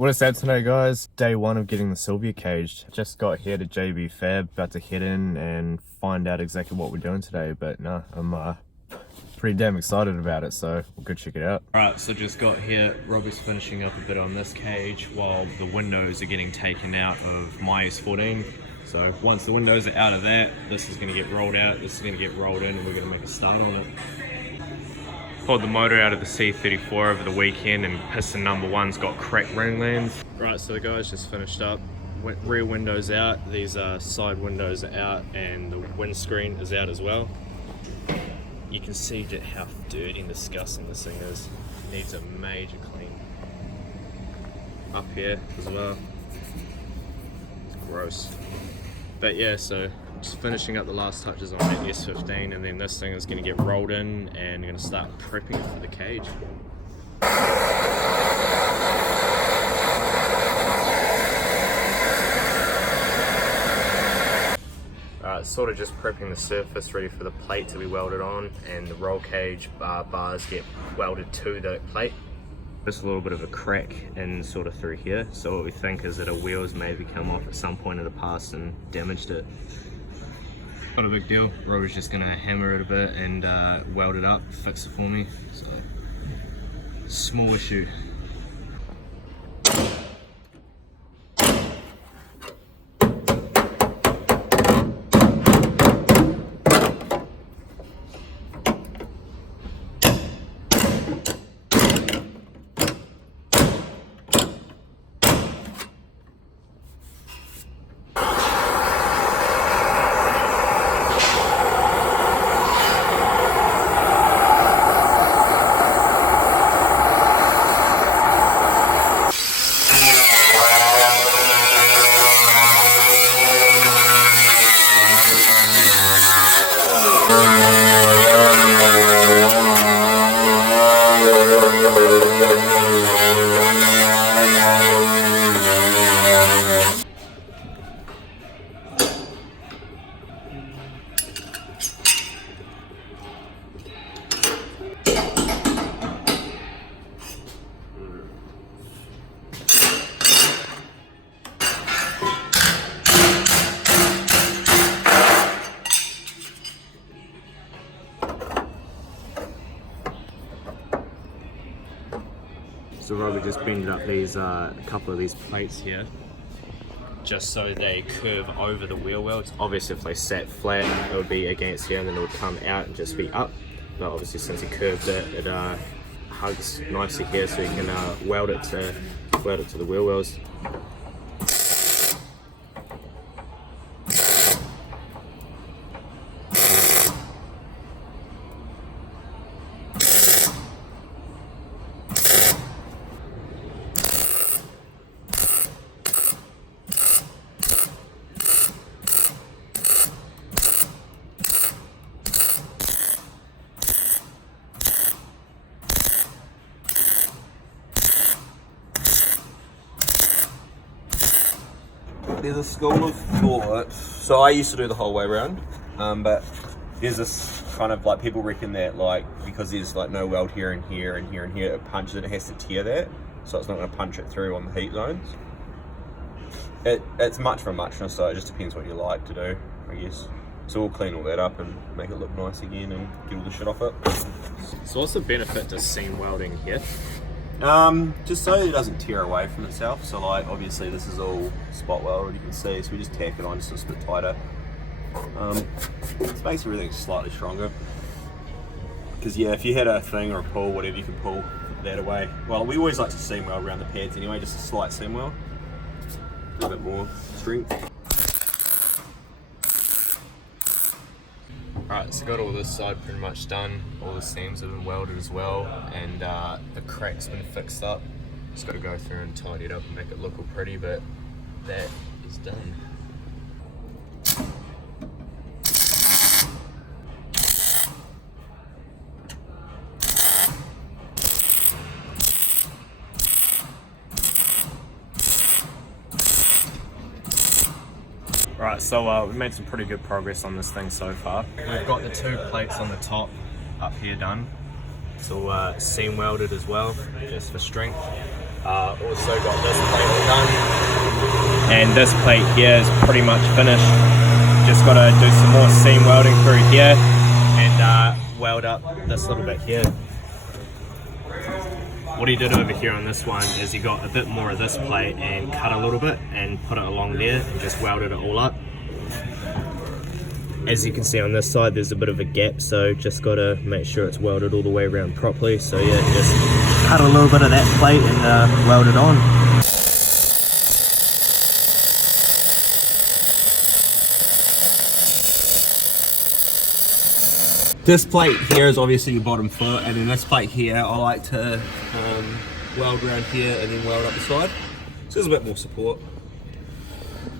What is that today, guys? Day one of getting the Silvia caged. Just got here to JB Fab, about to head in and find out exactly what we're doing today. But no, I'm pretty damn excited about it, so we'll go check it out. Alright, so just got here. Robbie's finishing up a bit on this cage while the windows are getting taken out of my S14. So once the windows are out of that, this is going to get rolled out, this is going to get rolled in, and we're going to make a start on it. Pulled the motor out of the C34 over the weekend, and piston number one's got cracked ringlands. Right, so the guys just finished up. Rear windows out, these side windows are out, and the windscreen is out as well. You can see just how dirty and disgusting this thing is. It needs a major clean. Up here as well. It's gross. But yeah, so just finishing up the last touches on that S15, and then this thing is going to get rolled in and going to start prepping it for the cage. Sort of just prepping the surface ready for the plate to be welded on, and the roll cage bars get welded to the plate. Just a little bit of a crack in sort of through here, so what we think is that a wheel's maybe come off at some point in the past and damaged it. Not a big deal. Robbie's just gonna hammer it a bit and weld it up, fix it for me. So small issue. So Robbie just bended up these a couple of these plates here, just so they curve over the wheel wells. Obviously if they sat flat, it would be against here and then it would come out and just be up. But obviously since he curved it, it hugs nicely here, so you can weld it to the wheel wells. There's a school of thought, so I used to do the whole way around, but there's this kind of like, people reckon that like, because there's like no weld here and here and here and here, it punches it, it has to tear that, so it's not going to punch it through on the heat zones. It's much for muchness, so it just depends what you like to do, I guess. So we'll clean all that up and make it look nice again and get all the shit off it. So what's the benefit to seam welding here? Just so it doesn't tear away from itself. So like, obviously this is all spot welded, you can see, so we just tack it on just a bit tighter. It makes everything slightly stronger. Because yeah, if you had a thing or a pull, whatever, you can pull that away. Well, we always like to seam weld around the pads anyway, just a slight seam weld. A bit more strength. Alright, so got all this side pretty much done. All the seams have been welded as well, and the crack's been fixed up. Just got to go through and tidy it up and make it look all pretty, but that is done. Right, so we've made some pretty good progress on this thing so far. We've got the two plates on the top up here done. It's all seam welded as well, just for strength. Also got this plate all done, and this plate here is pretty much finished. Just got to do some more seam welding through here and weld up this little bit here. What he did over here on this one is he got a bit more of this plate and cut a little bit and put it along there and just welded it all up. As you can see on this side, there's a bit of a gap, so just got to make sure it's welded all the way around properly. So yeah, just cut a little bit of that plate and weld it on. This plate here is obviously your bottom foot, and then this plate here I like to weld around here and then weld up the side. So there's a bit more support.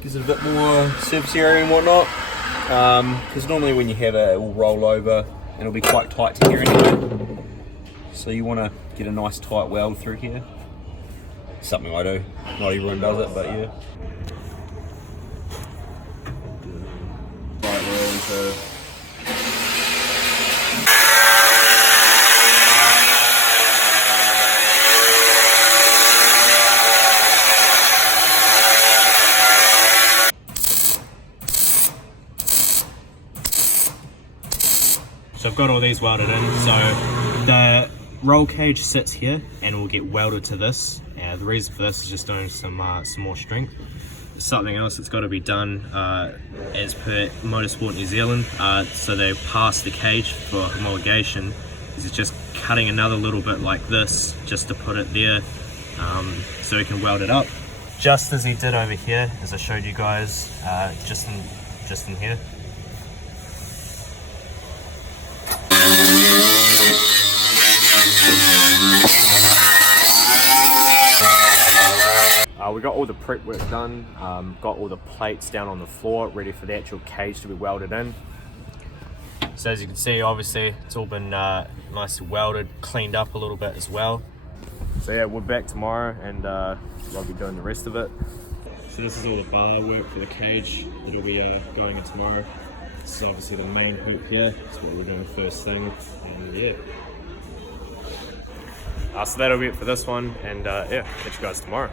Gives it a bit more surface area and whatnot. Because normally when you have it, it will roll over and it'll be quite tight to here anyway. So you want to get a nice tight weld through here. Something I do. Not everyone does it, but yeah. Right there into So I've got all these welded in. So the roll cage sits here and will get welded to this. The reason for this is just doing some more strength. Something else that's got to be done as per Motorsport New Zealand, so they pass the cage for homologation, is just cutting another little bit like this just to put it there, so we can weld it up. Just as he did over here, as I showed you guys, just in here. We got all the prep work done, got all the plates down on the floor, ready for the actual cage to be welded in. So as you can see, obviously it's all been nicely welded, cleaned up a little bit as well. So yeah, we're back tomorrow and I'll be doing the rest of it. So this is all the bar work for the cage that'll be going in tomorrow. This is obviously the main hoop here, that's what we're doing first thing, and yeah. So that'll be it for this one, and yeah, catch you guys tomorrow.